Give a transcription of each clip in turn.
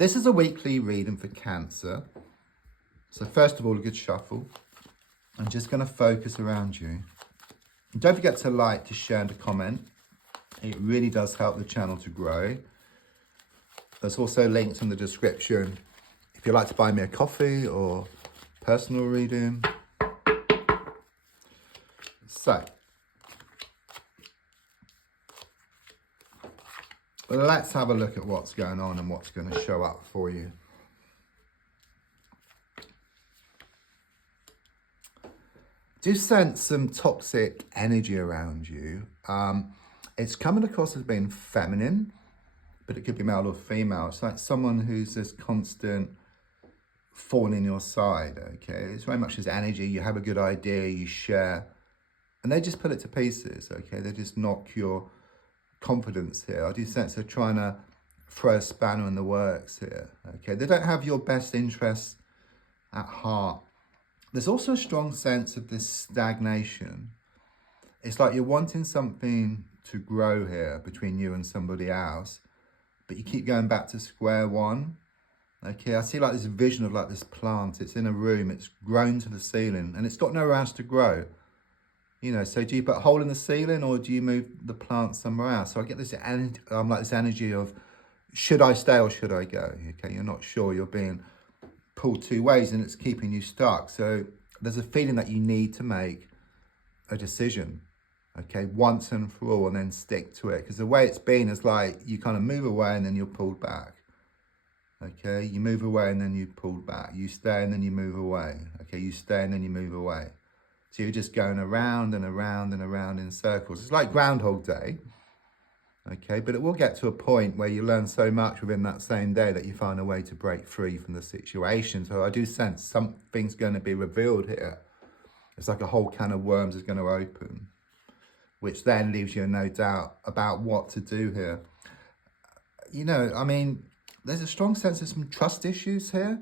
This is a weekly reading for Cancer. So first of all, a good shuffle. I'm just going to focus around you. And don't forget to like, to share, and to comment. It really does help the channel to grow. There's also links in the description if you'd like to buy me a coffee or personal reading. So, let's have a look at what's going on and what's going to show up for you. Do sense some toxic energy around you. It's coming across as being feminine, but it could be male or female. It's like someone who's this constant thorn in your side, okay? It's very much this energy. You have a good idea, you share, and they just put it to pieces, okay? They just knock your confidence here. I do sense they're trying to throw a spanner in the works here, okay? They don't have your best interests at heart. There's also a strong sense of this stagnation. It's like you're wanting something to grow here between you and somebody else, but you keep going back to square one. Okay, I see like this vision of like this plant. It's in a room, it's grown to the ceiling, and it's got nowhere else to grow. You know, so do you put a hole in the ceiling or do you move the plant somewhere else? So I get this energy of, should I stay or should I go? Okay, you're not sure, you're being pulled two ways and it's keeping you stuck. So there's a feeling that you need to make a decision, okay, once and for all, and then stick to it. Because the way it's been is like you kind of move away and then you're pulled back. Okay, you move away and then you pulled back. You stay and then you move away. Okay, you stay and then you move away. So you're just going around and around and around in circles. It's like Groundhog Day. Okay, but it will get to a point where you learn so much within that same day that you find a way to break free from the situation. So I do sense something's going to be revealed here. It's like a whole can of worms is going to open, which then leaves you no doubt about what to do here. You know, I mean, there's a strong sense of some trust issues here.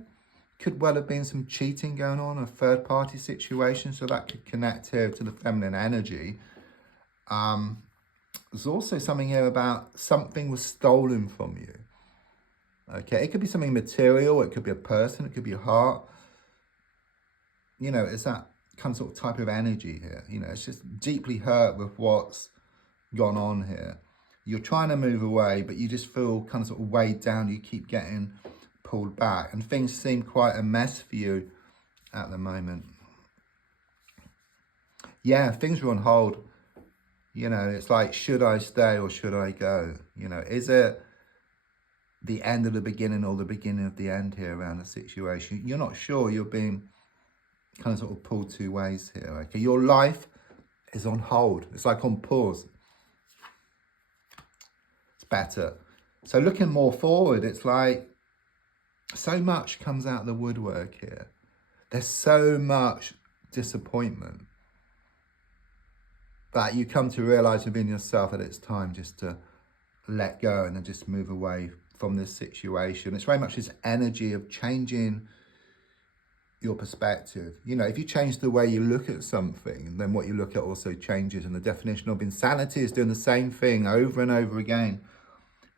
Could well have been some cheating going on, a third party situation. So that could connect here to the feminine energy. There's also something here about something was stolen from you. Okay, it could be something material, it could be a person, it could be a heart. You know, it's that kind of sort of type of energy here. You know, it's just deeply hurt with what's gone on here. You're trying to move away, but you just feel kind of sort of weighed down. You keep getting pulled back and things seem quite a mess for you at the moment. Yeah, things are on hold. You know, it's like, should I stay or should I go? You know, is it the end of the beginning or the beginning of the end here around the situation? You're not sure. You're being kind of sort of pulled two ways here. Okay, your life is on hold. It's like on pause. It's better. So looking more forward, it's like so much comes out of the woodwork here. There's so much disappointment that you come to realize within yourself that it's time just to let go and then just move away from this situation. It's very much this energy of changing your perspective. You know, if you change the way you look at something, then what you look at also changes. And the definition of insanity is doing the same thing over and over again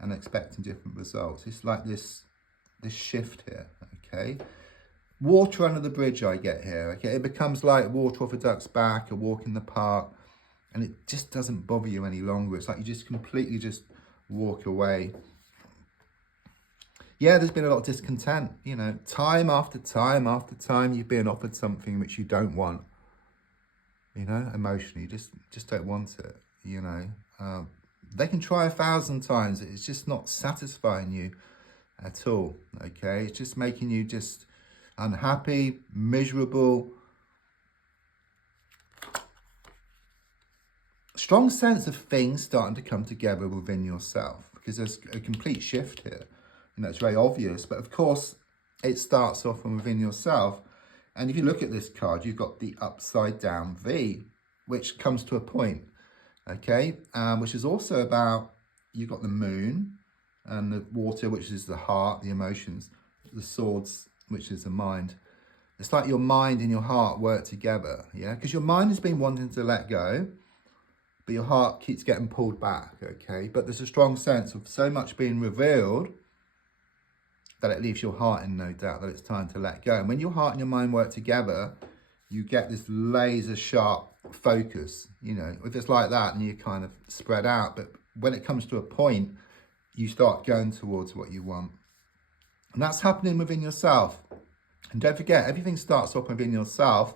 and expecting different results. It's like this shift here, okay? Water under the bridge I get here, okay? It becomes like water off a duck's back, a walk in the park, and it just doesn't bother you any longer. It's like you just completely just walk away. Yeah, there's been a lot of discontent, you know, time after time after time you've been offered something which you don't want, you know, emotionally, you just don't want it, you know. They can try 1,000 times, it's just not satisfying you at all, okay? It's just making you just unhappy, miserable. Strong sense of things starting to come together within yourself because there's a complete shift here. You know, it's very obvious, but of course it starts off from within yourself. And if you look at this card, you've got the upside down V, which comes to a point, okay? Which is also about, you've got the moon and the water, which is the heart, the emotions, the swords, which is the mind. It's like your mind and your heart work together, yeah? Because your mind has been wanting to let go, but your heart keeps getting pulled back, okay? But there's a strong sense of so much being revealed that it leaves your heart in no doubt that it's time to let go. And when your heart and your mind work together, you get this laser sharp focus. You know, if it's like that and you kind of spread out, but when it comes to a point, you start going towards what you want. And that's happening within yourself. And don't forget, everything starts off within yourself,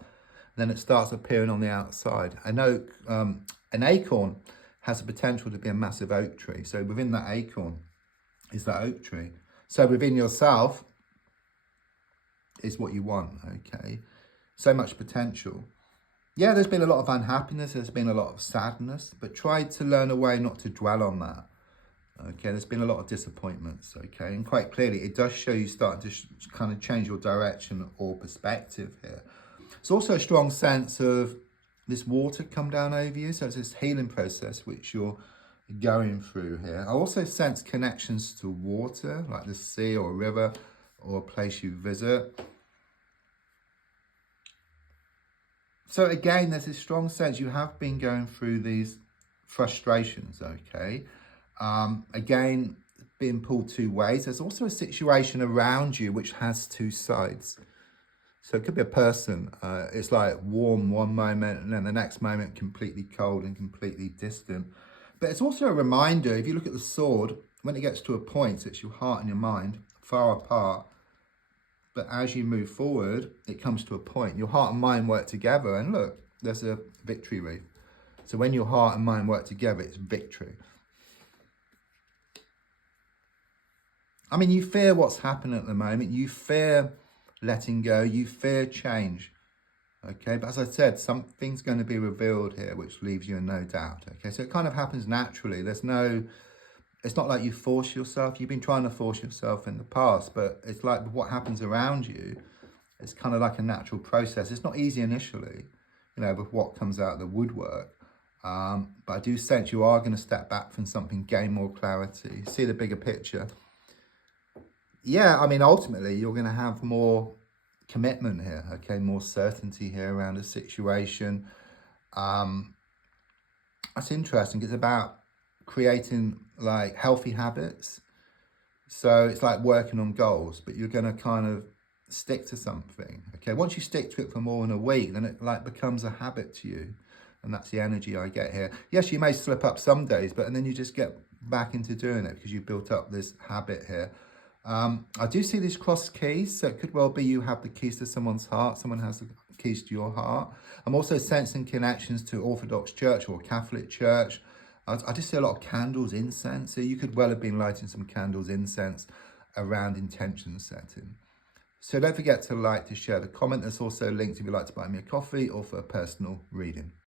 then it starts appearing on the outside. An acorn has the potential to be a massive oak tree. So within that acorn is that oak tree. So within yourself is what you want, okay? So much potential. Yeah, there's been a lot of unhappiness, there's been a lot of sadness, but try to learn a way not to dwell on that. Okay, there's been a lot of disappointments, okay? And quite clearly, it does show you starting to kind of change your direction or perspective here. It's also a strong sense of this water come down over you. So it's this healing process which you're going through here. I also sense connections to water, like the sea or a river or a place you visit. So again, there's this strong sense you have been going through these frustrations, okay? Again, being pulled two ways. There's also a situation around you which has two sides. So it could be a person. It's like warm one moment and then the next moment completely cold and completely distant. But it's also a reminder, if you look at the sword, when it gets to a point, it's your heart and your mind far apart. But as you move forward, it comes to a point. Your heart and mind work together. And look, there's a victory wreath. So when your heart and mind work together, it's victory. I mean, you fear what's happening at the moment. You fear letting go. You fear change. Okay, but as I said, something's going to be revealed here, which leaves you in no doubt. Okay, so it kind of happens naturally. It's not like you force yourself. You've been trying to force yourself in the past, but it's like what happens around you. It's kind of like a natural process. It's not easy initially, you know, with what comes out of the woodwork. But I do sense you are going to step back from something, gain more clarity, see the bigger picture. Yeah, I mean, ultimately, you're going to have more commitment here, okay, more certainty here around a situation. That's interesting. It's about creating like healthy habits. So it's like working on goals, but you're going to kind of stick to something, okay? Once you stick to it for more than a week, then it like becomes a habit to you. And that's the energy I get here. Yes, you may slip up some days, but and then you just get back into doing it because you've built up this habit here. I do see these cross keys, so it could well be you have the keys to someone's heart, someone has the keys to your heart. I'm also sensing connections to Orthodox Church or Catholic Church. I just see a lot of candles, incense, so you could well have been lighting some candles, incense around intention setting. So don't forget to like, to share, the comment. There's also links if you'd like to buy me a coffee or for a personal reading.